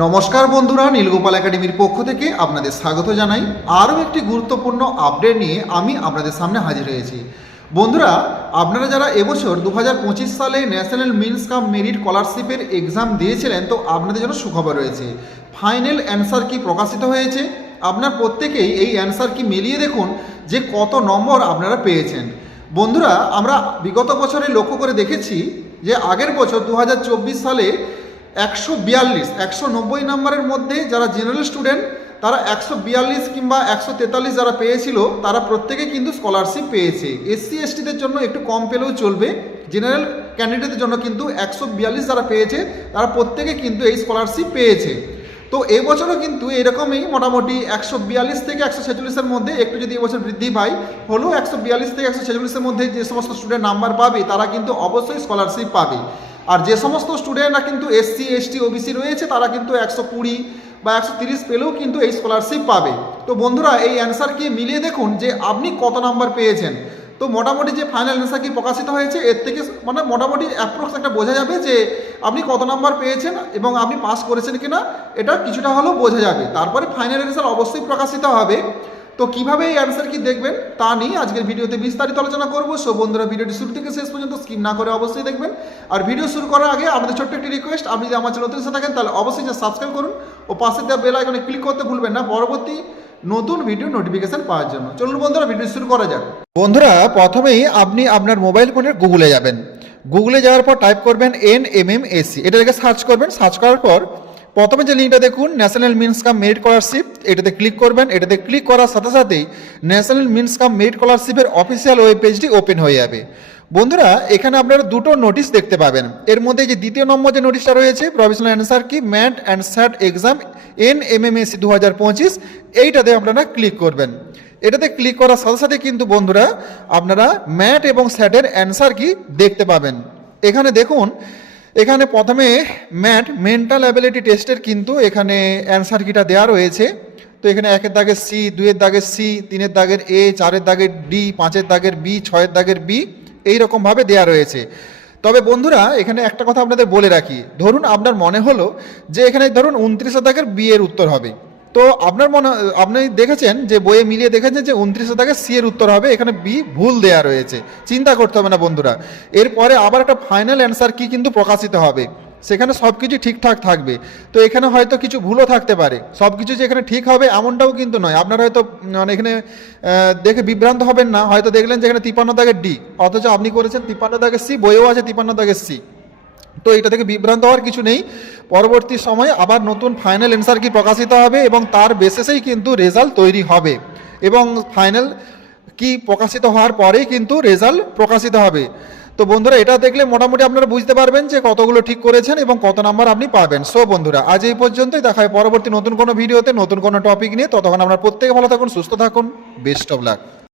নমস্কার বন্ধুরা, নীলগোপাল একাডেমির পক্ষ থেকে আপনাদের স্বাগত জানাই। আরও একটি গুরুত্বপূর্ণ আপডেট নিয়ে আমি আপনাদের সামনে হাজির হয়েছি। বন্ধুরা, আপনারা যারা এবছর 2025 সালে ন্যাশনাল মিনস কাম মেরিট স্কলারশিপের এক্সাম দিয়েছিলেন, তো আপনাদের জন্য সুখবর রয়েছে। ফাইনাল অ্যান্সার কি প্রকাশিত হয়েছে। আপনার প্রত্যেকেই এই অ্যান্সার কি মিলিয়ে দেখুন যে কত নম্বর আপনারা পেয়েছেন। বন্ধুরা, আমরা বিগত বছরে লক্ষ্য করে দেখেছি যে আগের বছর 2024 সালে 190 নম্বরের মধ্যে যারা জেনারেল স্টুডেন্ট তারা 142 কিংবা 143 যারা পেয়েছিল তারা প্রত্যেকে কিন্তু স্কলারশিপ পেয়েছে। এসসি এসটিদের জন্য একটু কম পেলেও চলবে, জেনারেল ক্যান্ডিডেটের জন্য কিন্তু 142 যারা পেয়েছে তারা প্রত্যেকে কিন্তু এই স্কলারশিপ পেয়েছে। তো এবছরও কিন্তু এরকমই মোটামুটি 142 থেকে 146-এর মধ্যে একটু যদি এবছর বৃদ্ধি পায়, হলেও 142 থেকে 146-এর মধ্যে যে সমস্ত স্টুডেন্ট নাম্বার পাবে তারা কিন্তু অবশ্যই স্কলারশিপ পাবে। আর যে সমস্ত স্টুডেন্টরা কিন্তু এসসি এসটি ওবিসি রয়েছে তারা কিন্তু 120 বা 130 পেলেও কিন্তু এই স্কলারশিপ পাবে। তো বন্ধুরা, এই অ্যান্সার কি মিলিয়ে দেখুন যে আপনি কত নাম্বার পেয়েছেন। তো মোটামুটি যে ফাইনাল অ্যান্সার কি প্রকাশিত হয়েছে এর থেকে মানে মোটামুটি অ্যাপ্রক্স একটা বোঝা যাবে যে আপনি কত নাম্বার পেয়েছেন এবং আপনি পাস করেছেন কিনা, এটা কিছুটা হলেও বোঝা যাবে। তারপরে ফাইনাল অ্যান্সার অবশ্যই প্রকাশিত হবে। তো কীভাবে এই অ্যান্সার কি দেখবেন তা নিয়ে আজকের ভিডিওতে বিস্তারিত আলোচনা করবো। সো বন্ধুরা, ভিডিওটি শুরু থেকে শেষ পর্যন্ত স্কিপ না করে অবশ্যই দেখবেন। আর ভিডিও শুরু করার আগে আমাদের ছোট্ট একটি রিকোয়েস্ট, আপনি যদি আমার চ্যানেল নতুন এসে থাকেন তাহলে অবশ্যই সাবস্ক্রাইব করুন ও পাশে দেওয়া বেল আইকনে ক্লিক করতে ভুলবেন না পরবর্তী নতুন ভিডিও নোটিফিকেশন পাওয়ার জন্য। চলুন বন্ধুরা, ভিডিও শুরু করা যাক। বন্ধুরা, প্রথমেই আপনি আপনার মোবাইল ফোনের গুগলে যাবেন। গুগলে যাওয়ার পর টাইপ করবেন NMMSC, এটা লিখে সার্চ করবেন। সার্চ করার পর প্রথমে যে লিঙ্কটা দেখুন ন্যাশনাল মিনস কাম মেরিট স্কলারশিপ, এটাতে ক্লিক করবেন। এটাতে ক্লিক করার সাথে সাথেই ন্যাশনাল মিনস কাম মেরিট স্কলারশিপের অফিসিয়াল ওয়েব পেজটি ওপেন হয়ে যাবে। বন্ধুরা, এখানে আপনারা দুটো নোটিশ দেখতে পাবেন। এর মধ্যে যে দ্বিতীয় নম্বর যে নোটিশটা রয়েছে provisional answer key MAT and SAT exam NMMSC 2025, এইটাতে আপনারা ক্লিক করবেন। এটাতে ক্লিক করার সাথে সাথে কিন্তু বন্ধুরা আপনারা ম্যাট এবং স্যাটের অ্যান্সার কি দেখতে পাবেন। এখানে দেখুন, এখানে প্রথমে ম্যাট মেন্টাল অ্যাবিলিটি টেস্টের কিন্তু এখানে অ্যান্সার কিটা দেওয়া রয়েছে। তো এখানে 1-এর দাগের C, 2-এর দাগের C, 3-এর দাগের A, 4-এর দাগের D, 5-এর দাগের B, 6-এর দাগের B, এইরকমভাবে দেওয়া রয়েছে। তবে বন্ধুরা, এখানে একটা কথা আপনাদের বলে রাখি, ধরুন আপনার মনে হলো যে এখানে ধরুন 29-এর দাগের B এর উত্তর হবে। তো আপনি দেখেছেন যে বইয়ে মিলিয়ে দেখেছেন যে 29-এর দাগের C এর উত্তর হবে, এখানে B ভুল দেয়া রয়েছে। চিন্তা করতে হবে না বন্ধুরা, এরপরে আবার একটা ফাইনাল অ্যান্সার কি কিন্তু প্রকাশিত হবে, সেখানে সব কিছু ঠিকঠাক থাকবে। তো এখানে হয়তো কিছু ভুলও থাকতে পারে, সব কিছু যে এখানে ঠিক হবে এমনটাও কিন্তু নয়। আপনারা হয়তো মানে এখানে দেখে বিভ্রান্ত হবেন না, হয়তো দেখলেন যে এখানে 53 দাগের D, অথচ আপনি করেছেন 53 দাগের C, বইয়েও আছে 53 দাগের C। তো এটা থেকে বিভ্রান্ত হওয়ার কিছু নেই। পরবর্তী সময়ে আবার নতুন ফাইনাল অ্যান্সার কি প্রকাশিত হবে এবং তার বেসিসেই কিন্তু রেজাল্ট তৈরি হবে এবং ফাইনাল কি প্রকাশিত হওয়ার পরেই কিন্তু রেজাল্ট প্রকাশিত হবে। তো বন্ধুরা, এটা দেখলে মোটামুটি আপনারা বুঝতে পারবেন যে কতগুলো ঠিক করেছেন এবং কত নাম্বার আপনি পাবেন। সো বন্ধুরা, আজ এই পর্যন্তই। দেখা হয় পরবর্তী নতুন কোনো ভিডিওতে নতুন কোনো টপিক নিয়ে। ততক্ষণ আপনারা প্রত্যেকে ভালো থাকুন, সুস্থ থাকুন। Best of luck.